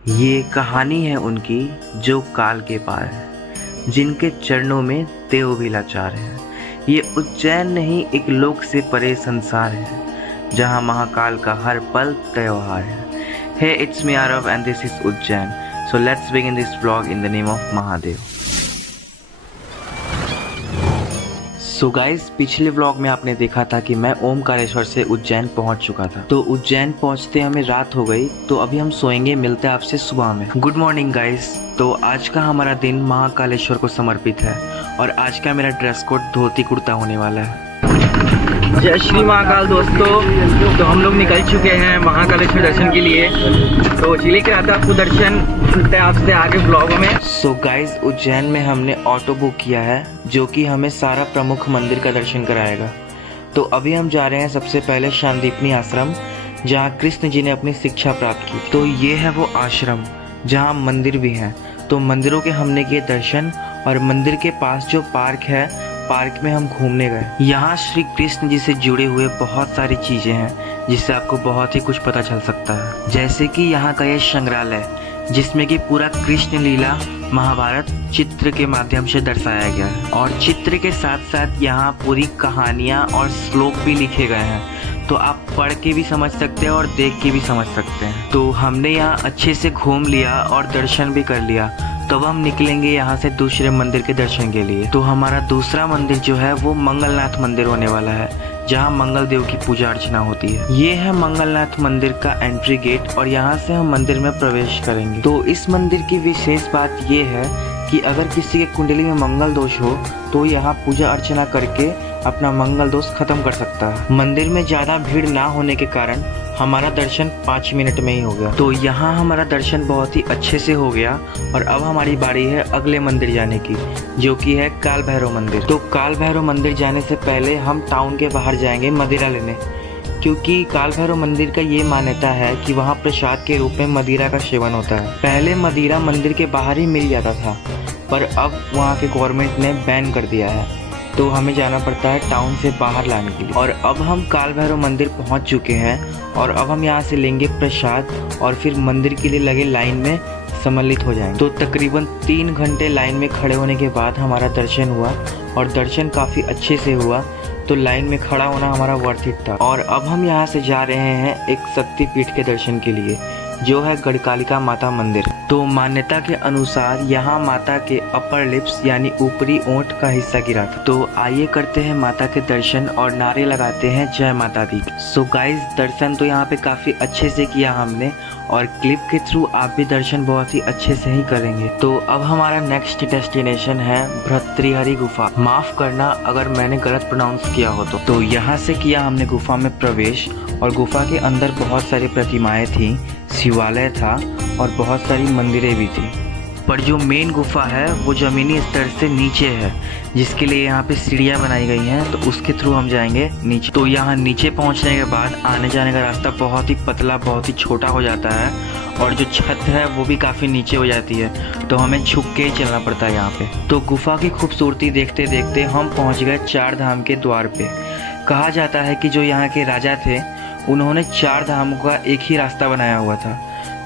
ये कहानी है उनकी जो काल के पार है, जिनके चरणों में देव भी लाचार है। ये उज्जैन नहीं एक लोक से परे संसार है, जहाँ महाकाल का हर पल त्योहार है। Hey, it's me Arav and this is Ujjain. So let's begin this vlog in the name of Mahadev. So guys पिछले व्लॉग में आपने देखा था कि मैं ओमकारेश्वर से उज्जैन पहुंच चुका था। तो उज्जैन पहुंचते हमें रात हो गई, तो अभी हम सोएंगे। मिलते हैं आपसे सुबह में। Good morning guys. तो आज का हमारा दिन महाकालेश्वर को समर्पित है और आज का मेरा ड्रेस कोड धोती कुर्ता होने वाला है। जय श्री महाकाल दोस्तों। तो हम लोग निकल चुके हैं महाकालेश्वर दर्शन के लिए। तो लेकर आता आपको दर्शन, मिलते हैं आपसे आगे ब्लॉग में। सो गाइज उज्जैन में हमने ऑटो बुक किया है जो कि हमें सारा प्रमुख मंदिर का दर्शन कराएगा। तो अभी हम जा रहे हैं सबसे पहले शांतिपनी आश्रम, जहाँ कृष्ण जी ने अपनी शिक्षा प्राप्त की। तो ये है वो आश्रम जहाँ मंदिर भी हैं। तो मंदिरों के हमने किए दर्शन और मंदिर के पास जो पार्क है, पार्क में हम घूमने गए। यहाँ श्री कृष्ण जी से जुड़े हुए बहुत सारी चीजें हैं जिससे आपको बहुत ही कुछ पता चल सकता है। जैसे कि यहाँ का ये संग्रहालय जिसमें कि पूरा कृष्ण लीला महाभारत चित्र के माध्यम से दर्शाया गया है और चित्र के साथ साथ यहाँ पूरी कहानियाँ और श्लोक भी लिखे गए हैं। तो आप पढ़ के भी समझ सकते हैं और देख के भी समझ सकते हैं। तो हमने यहाँ अच्छे से घूम लिया और दर्शन भी कर लिया। तो अब हम निकलेंगे यहाँ से दूसरे मंदिर के दर्शन के लिए। तो हमारा दूसरा मंदिर जो है वो मंगलनाथ मंदिर होने वाला है, जहाँ मंगल देव की पूजा अर्चना होती है। ये है मंगलनाथ मंदिर का एंट्री गेट और यहाँ से हम मंदिर में प्रवेश करेंगे। तो इस मंदिर की विशेष बात ये है कि अगर किसी के कुंडली में मंगल दोष हो तो यहाँ पूजा अर्चना करके अपना मंगल दोष खत्म कर सकता है। मंदिर में ज्यादा भीड़ ना होने के कारण हमारा दर्शन 5 मिनट में ही हो गया। तो यहाँ हमारा दर्शन बहुत ही अच्छे से हो गया और अब हमारी बारी है अगले मंदिर जाने की, जो कि है काल भैरव मंदिर। तो काल भैरव मंदिर जाने से पहले हम टाउन के बाहर जाएंगे मदिरा लेने, क्योंकि काल भैरव मंदिर का ये मान्यता है कि वहाँ प्रसाद के रूप में मदिरा का सेवन होता है। पहले मदिरा मंदिर के बाहर ही मिल जाता था, पर अब वहाँ के गवर्नमेंट ने बैन कर दिया है, तो हमें जाना पड़ता है टाउन से बाहर लाने के लिए। और अब हम काल भैरव मंदिर पहुँच चुके हैं और अब हम यहाँ से लेंगे प्रसाद और फिर मंदिर के लिए लगे लाइन में सम्मिलित हो जाएंगे। तो तकरीबन 3 घंटे लाइन में खड़े होने के बाद हमारा दर्शन हुआ और दर्शन काफ़ी अच्छे से हुआ। तो लाइन में खड़ा होना हमारा वर्थ इट था। और अब हम यहाँ से जा रहे हैं एक शक्तिपीठ के दर्शन के लिए, जो है गढ़कालिका माता मंदिर। तो मान्यता के अनुसार यहाँ माता के अपर लिप्स यानी ऊपरी ओंठ का हिस्सा गिरा था। तो आइए करते हैं माता के दर्शन और नारे लगाते हैं जय माता दी। सो गाइज दर्शन तो यहाँ पे काफी अच्छे से किया हमने और क्लिप के थ्रू आप भी दर्शन बहुत ही अच्छे से ही करेंगे। तो अब हमारा नेक्स्ट डेस्टिनेशन है भर्तृहरि गुफा। माफ करना अगर मैंने गलत प्रोनाउंस किया हो तो यहाँ से किया हमने गुफा में प्रवेश और गुफा के अंदर बहुत सारी प्रतिमाएं थी, शिवालय था और बहुत सारी मंदिरें भी थी। पर जो मेन गुफा है वो जमीनी स्तर से नीचे है, जिसके लिए यहाँ पे सीढ़ियाँ बनाई गई हैं। तो उसके थ्रू हम जाएंगे नीचे। तो यहाँ नीचे पहुँचने के बाद आने जाने का रास्ता बहुत ही पतला, बहुत ही छोटा हो जाता है और जो छत है वो भी काफ़ी नीचे हो जाती है, तो हमें झुक के ही चलना पड़ता है यहाँ पे। तो गुफा की खूबसूरती देखते देखते हम पहुँच गए 4 धाम के द्वार पे। कहा जाता है कि जो यहाँ के राजा थे उन्होंने 4 धामों का एक ही रास्ता बनाया हुआ था,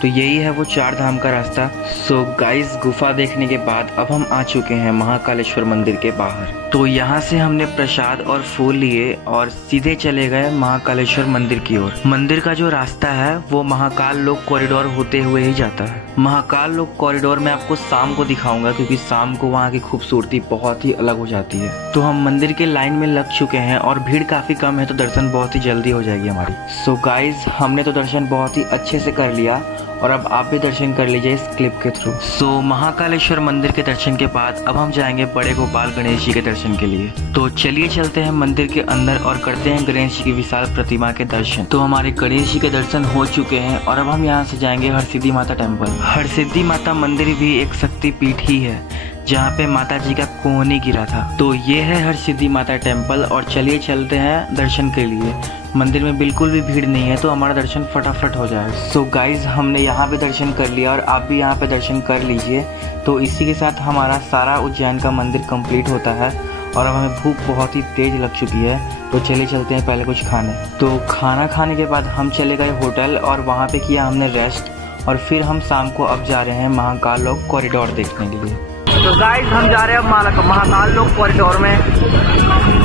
तो यही है वो 4 धाम का रास्ता। सो गाइस गुफा देखने के बाद अब हम आ चुके हैं महाकालेश्वर मंदिर के बाहर। तो यहाँ से हमने प्रसाद और फूल लिए और सीधे चले गए महाकालेश्वर मंदिर की ओर। मंदिर का जो रास्ता है वो महाकाल लोक कॉरिडोर होते हुए ही जाता है। महाकाल लोक कॉरिडोर में आपको शाम को दिखाऊंगा, क्योंकि शाम को वहाँ की खूबसूरती बहुत ही अलग हो जाती है। तो हम मंदिर के लाइन में लग चुके हैं और भीड़ काफी कम है, तो दर्शन बहुत ही जल्दी हो जाएगी हमारी। सो गाइज हमने तो दर्शन बहुत ही अच्छे से कर लिया और अब आप भी दर्शन कर लीजिए इस क्लिप के थ्रू। सो महाकालेश्वर मंदिर के दर्शन के बाद अब हम जाएंगे बड़े गोपाल गणेश जी के दर्शन के लिए। तो चलिए चलते हैं मंदिर के अंदर और करते हैं गणेश जी की विशाल प्रतिमा के दर्शन। तो हमारे गणेश जी के दर्शन हो चुके हैं और अब हम यहाँ से जाएंगे हरसिद्धि माता टेम्पल। हरसिद्धि माता मंदिर भी एक शक्तिपीठ ही है, जहाँ पे माता जी का कोहनी गिरा था। तो ये है हरसिद्धि माता टेम्पल और चलिए चलते हैं दर्शन के लिए। मंदिर में बिल्कुल भी भीड़ नहीं है, तो हमारा दर्शन फटाफट हो जाएगा। सो गाइज हमने यहाँ पे दर्शन कर लिया और आप भी यहाँ पे दर्शन कर लीजिए। तो इसी के साथ हमारा सारा उज्जैन का मंदिर कंप्लीट होता है और अब हमें भूख बहुत ही तेज लग चुकी है, तो चलिए चलते हैं पहले कुछ खाने। तो खाना खाने के बाद हम चले गए होटल और वहाँ पे किया हमने रेस्ट और फिर हम शाम को अब जा रहे हैं महाकाल लोक कॉरिडोर देखने के लिए। तो गाइस हम जा रहे हैं अब महाकाल लोक कॉरिडोर में।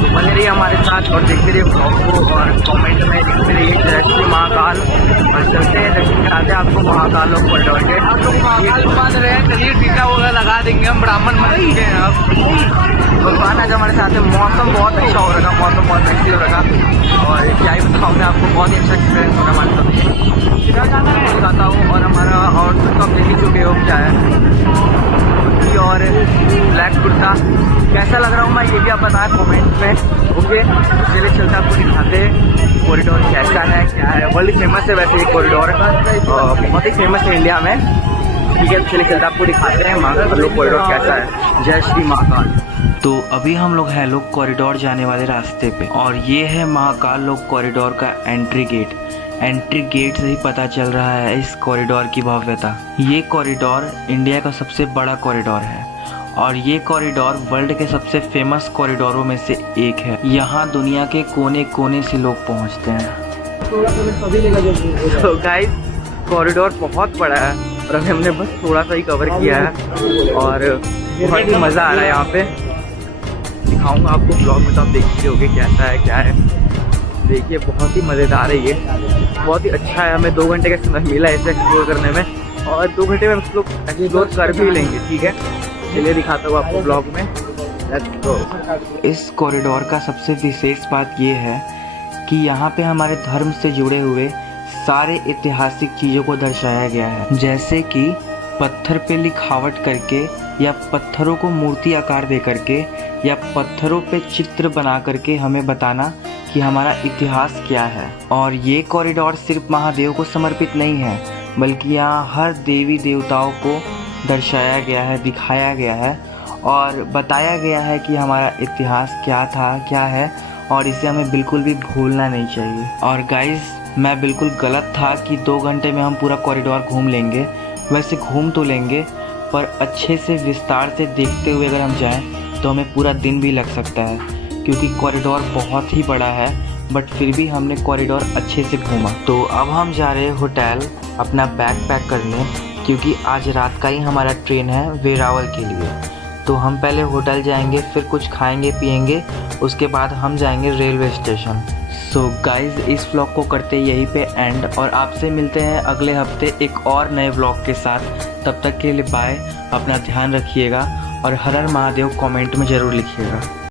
बने रहिए हमारे साथ और देखते रहिए ब्लॉग को और कमेंट में लिखते रहिए जय श्री महाकाल। और चलते हैं दर्शन कराते हैं आपको महाकाल लोक कॉरिडोर के। आप लोग महाकाल मान रहे हैं, चलिए टीका वगैरह लगा देंगे, हम ब्राह्मण मान चुके हैं अब। भगवान आज हमारे साथ है। मौसम बहुत अच्छा हो रहा, मौसम बहुत अच्छी हो रहा और क्या ही बताऊँ मैं आपको, बहुत ही अच्छा एक्सपीरियंस होना हमारे साथ। दिखाता हूँ और हमारा आउटफिट तो आप देख ही चुके हो क्या है और ब्लैक कुर्ता कैसा लग रहा हूँ मैं, ये भी आप बताएं कमेंट में। ओके, चलिए चलते आपको दिखाते कॉरिडोर कैसा है, क्या है। वर्ल्ड फेमस है वैसे ये कॉरिडोर, बहुत ही फेमस है इंडिया में। ठीक है, चलिए चलते आपको दिखाते हैं महाकाल लोक कॉरिडोर कैसा है। जय श्री महाकाल। तो अभी हम लोग हैं लोक कॉरिडोर जाने वाले रास्ते पे और ये है महाकाल लोक कॉरिडोर का एंट्री गेट। एंट्री गेट से ही पता चल रहा है इस कॉरिडोर की भव्यता। ये कॉरिडोर इंडिया का सबसे बड़ा कॉरिडोर है और ये कॉरिडोर वर्ल्ड के सबसे फेमस कॉरिडोरों में से एक है। यहाँ दुनिया के कोने कोने से लोग पहुँचते हैं। तो गाइस कॉरिडोर बहुत बड़ा है और अभी हमने बस थोड़ा सा ही कवर किया है और बहुत ही मज़ा आ रहा है यहाँ पे। दिखाऊंगा आपको ब्लॉग में, तो आप देखते होगे कैसा है क्या है। देखिए बहुत ही मज़ेदार है ये, बहुत ही अच्छा है। हमें 2 घंटे का समय मिला इसे एक्सप्लोर करने में और 2 घंटे में हम लोग एक्सप्लोर कर भी लेंगे। ठीक है, चलिए दिखाता हूँ आपको ब्लॉग में। Let's go. इस कॉरिडोर का सबसे विशेष बात ये है कि यहाँ पे हमारे धर्म से जुड़े हुए सारे ऐतिहासिक चीज़ों को दर्शाया गया है, जैसे कि पत्थर पे लिखावट करके या पत्थरों को मूर्ति आकार दे करके या पत्थरों पे चित्र बना करके हमें बताना कि हमारा इतिहास क्या है। और ये कॉरिडोर सिर्फ महादेव को समर्पित नहीं है, बल्कि यहाँ हर देवी देवताओं को दर्शाया गया है, दिखाया गया है और बताया गया है कि हमारा इतिहास क्या था, क्या है और इसे हमें बिल्कुल भी भूलना नहीं चाहिए। और गाइस मैं बिल्कुल गलत था कि 2 घंटे में हम पूरा कॉरिडोर घूम लेंगे। वैसे घूम तो लेंगे पर अच्छे से विस्तार से देखते हुए अगर हम जाएं तो हमें पूरा दिन भी लग सकता है, क्योंकि कॉरिडोर बहुत ही बड़ा है। बट फिर भी हमने कॉरिडोर अच्छे से घूमा। तो अब हम जा रहे हैं होटल अपना बैग पैक करने, क्योंकि आज रात का ही हमारा ट्रेन है वेरावल के लिए। तो हम पहले होटल जाएंगे, फिर कुछ खाएंगे पिएंगे, उसके बाद हम जाएंगे रेलवे स्टेशन। सो गाइज इस व्लॉग को करते यहीं पे एंड और आपसे मिलते हैं अगले हफ्ते एक और नए व्लॉग के साथ। तब तक के लिए बाय, अपना ध्यान रखिएगा और हर हर महादेव कमेंट में ज़रूर लिखिएगा।